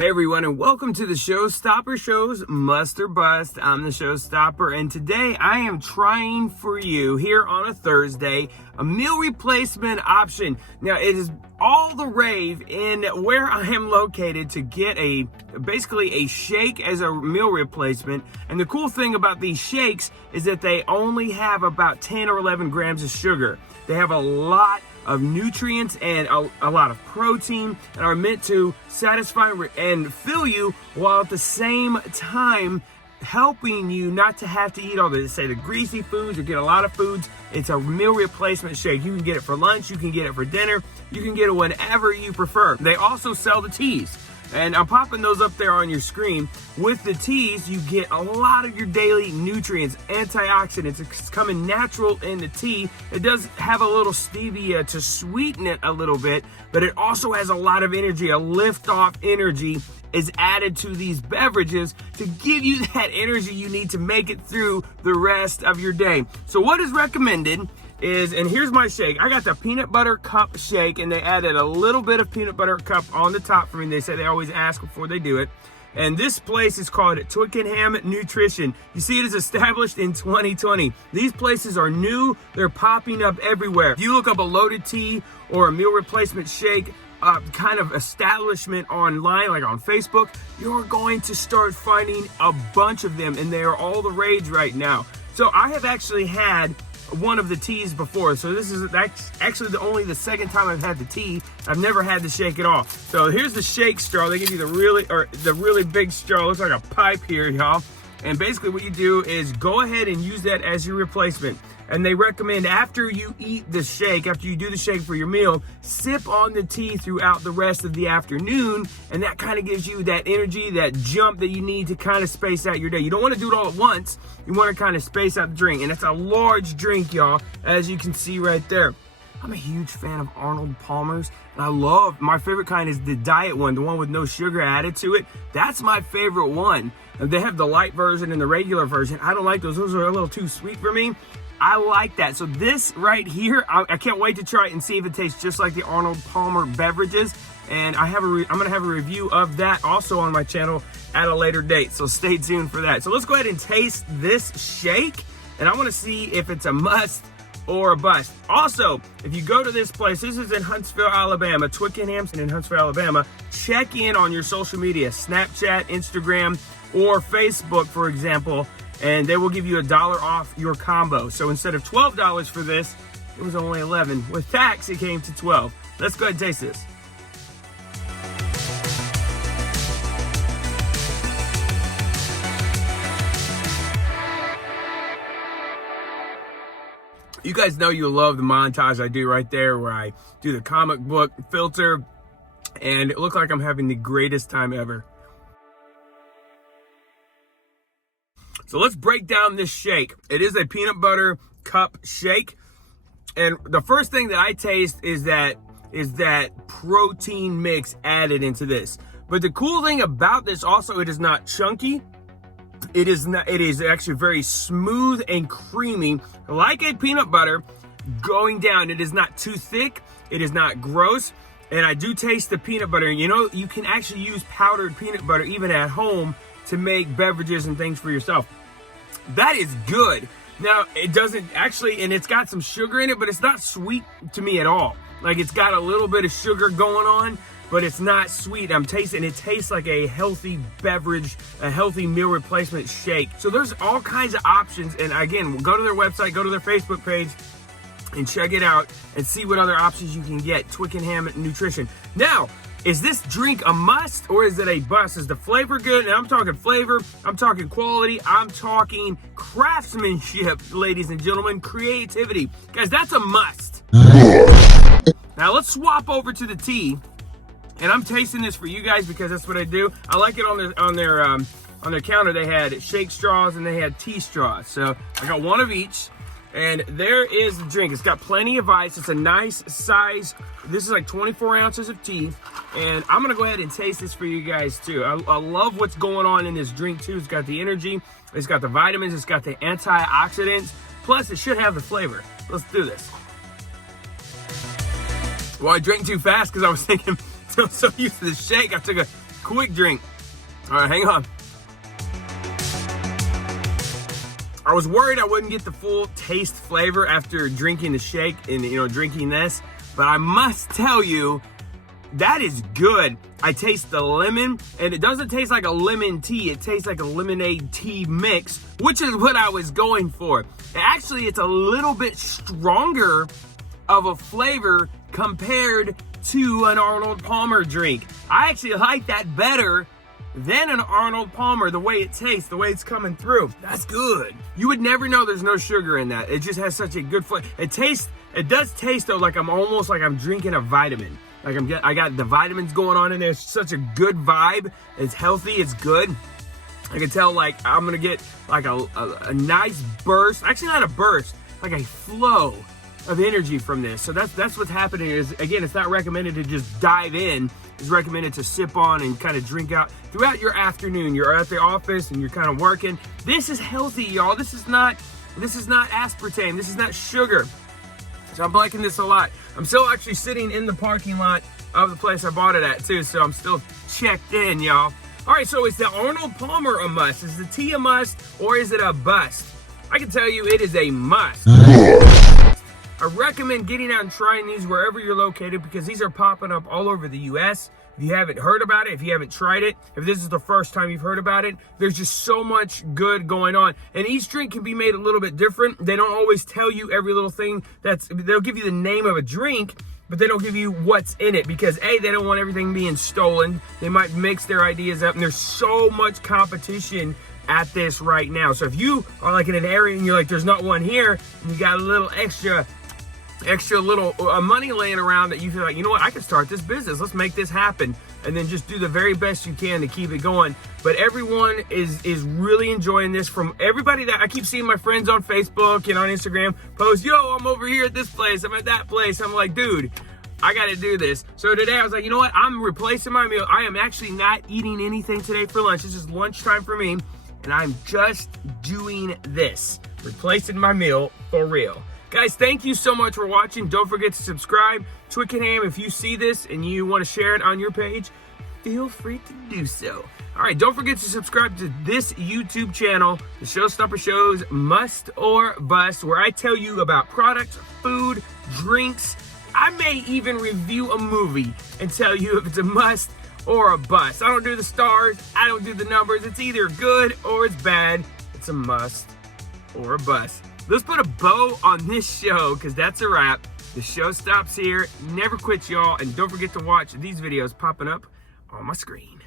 Hey everyone, and welcome to the Showstoppershows, Must or Bust. I'm the Showstopper, and today I am trying for you here on a Thursday a meal replacement option. Now, it is all the rave in where I am located to get basically a shake as a meal replacement. And the cool thing about these shakes is that they only have about 10 or 11 grams of sugar. They have a lot of nutrients and a lot of protein and are meant to satisfy and fill you while at the same time helping you not to have to eat all the greasy foods or get a lot of foods. It's a meal replacement shake. You can get it for lunch, you can get it for dinner, you can get it whenever you prefer. They also sell the teas, and I'm popping those up there on your screen. With the teas, you get a lot of your daily nutrients, antioxidants. It's coming natural in the tea. It does have a little stevia to sweeten it a little bit, but it also has a lot of energy. A lift-off energy is added to these beverages to give you that energy you need to make it through the rest of your day. So what is recommended is, and here's my shake. I got the peanut butter cup shake, and they added a little bit of peanut butter cup on the top for me. They say they always ask before they do it. And this place is called TwickenHam Nutrition. You see, it is established in 2020. These places are new. They're popping up everywhere. If you look up a loaded tea or a meal replacement shake kind of establishment online, like on Facebook, you're going to start finding a bunch of them, and they are all the rage right now. So I have actually had one of the teas before, so that's actually the second time I've had the tea. I've never had the shake at all. So here's the shake straw. They give you the really big straw. It looks like a pipe here, y'all. And basically what you do is go ahead and use that as your replacement. And they recommend after you eat the shake, after you do the shake for your meal, sip on the tea throughout the rest of the afternoon. And that kind of gives you that energy, that jump that you need to kind of space out your day. You don't want to do it all at once. You want to kind of space out the drink. And it's a large drink, y'all, as you can see right there. I'm a huge fan of Arnold Palmer's, and my favorite kind is the diet one, the one with no sugar added to it. That's my favorite one. And they have the light version and the regular version. I don't like those. Those are a little too sweet for me. I like that. So this right here, I can't wait to try it and see if it tastes just like the Arnold Palmer beverages. And I'm going to have a review of that also on my channel at a later date. So stay tuned for that. So let's go ahead and taste this shake, and I want to see if it's a must or a bust. Also, if you go to this place, this is in Huntsville, Alabama, TwickenHam in Huntsville, Alabama. Check in on your social media, Snapchat, Instagram, or Facebook, for example, and they will give you $1 off your combo. So instead of $12 for this, it was only $11. With tax, it came to $12. Let's go ahead and taste this. You guys know you love the montage I do right there where I do the comic book filter, and it looked like I'm having the greatest time ever. So let's break down this shake. It is a peanut butter cup shake, and the first thing that I taste is that protein mix added into this. But the cool thing about this also, it is not chunky. It is actually very smooth and creamy, like a peanut butter going down. It is not too thick. It is not gross. And I do taste the peanut butter. You know, you can actually use powdered peanut butter even at home to make beverages and things for yourself. That is good. Now, it doesn't actually, and it's got some sugar in it, but it's not sweet to me at all. Like, it's got a little bit of sugar going on, but it's not sweet. I'm tasting, it tastes like a healthy beverage, a healthy meal replacement shake. So there's all kinds of options. And again, go to their website, go to their Facebook page, and check it out and see what other options you can get. TwickenHam Nutrition. Now, is this drink a must or is it a bust? Is the flavor good? And I'm talking flavor, I'm talking quality, I'm talking craftsmanship, ladies and gentlemen, creativity. Guys, that's a must. Now let's swap over to the tea. And I'm tasting this for you guys because that's what I do. I like it on their counter. They had shake straws and they had tea straws. So I got one of each. And there is the drink. It's got plenty of ice. It's a nice size. This is like 24 ounces of tea. And I'm going to go ahead and taste this for you guys too. I love what's going on in this drink too. It's got the energy. It's got the vitamins. It's got the antioxidants. Plus, it should have the flavor. Let's do this. Well, I drank too fast because I was thinking, so used to the shake. I took a quick drink. All right, hang on. I was worried I wouldn't get the full taste flavor after drinking the shake and, drinking this, but I must tell you, that is good. I taste the lemon, and it doesn't taste like a lemon tea. It tastes like a lemonade tea mix, which is what I was going for. Actually, it's a little bit stronger of a flavor compared to an Arnold Palmer drink. I actually like that better than an Arnold Palmer, the way it tastes, the way it's coming through. That's good. You would never know there's no sugar in that. It just has such a good flavor. It does taste though like I'm drinking a vitamin. Like I got the vitamins going on in there. It's such a good vibe. It's healthy, it's good. I can tell like I'm gonna get like a nice burst, actually not a burst, like a flow of energy from this. So that's what's happening is, again, it's not recommended to just dive in. It's recommended to sip on and kind of drink out throughout your afternoon. You're at the office and you're kind of working. This is healthy, y'all. This is not aspartame. This is not sugar. So I'm liking this a lot. I'm still actually sitting in the parking lot of the place I bought it at too, so I'm still checked in, y'all. All right, so is the Arnold Palmer a must? Is the tea a must, or is it a bust? I can tell you it is a must. I recommend getting out and trying these wherever you're located because these are popping up all over the U.S. If you haven't heard about it, if you haven't tried it, if this is the first time you've heard about it, there's just so much good going on. And each drink can be made a little bit different. They don't always tell you every little thing. They'll give you the name of a drink, but they don't give you what's in it because A, they don't want everything being stolen. They might mix their ideas up, and there's so much competition at this right now. So if you are like in an area and you're like, there's not one here, and you got a little extra little money laying around that you feel like, you know what, I can start this business. Let's make this happen. And then just do the very best you can to keep it going. But everyone is really enjoying this. From everybody that I keep seeing my friends on Facebook and on Instagram post, yo, I'm over here at this place, I'm at that place. I'm like, dude, I got to do this. So today I was like, you know what, I'm replacing my meal. I am actually not eating anything today for lunch. This is lunchtime for me. And I'm just doing this, replacing my meal for real. Guys, thank you so much for watching. Don't forget to subscribe. TwickenHam, if you see this and you want to share it on your page, feel free to do so. All right, don't forget to subscribe to this YouTube channel, the Showstopper Shows Must or Bust, where I tell you about products, food, drinks. I may even review a movie and tell you if it's a must or a bust. I don't do the stars. I don't do the numbers. It's either good or it's bad. It's a must or a bust. Let's put a bow on this show because that's a wrap. The show stops here. Never quit, y'all. And don't forget to watch these videos popping up on my screen.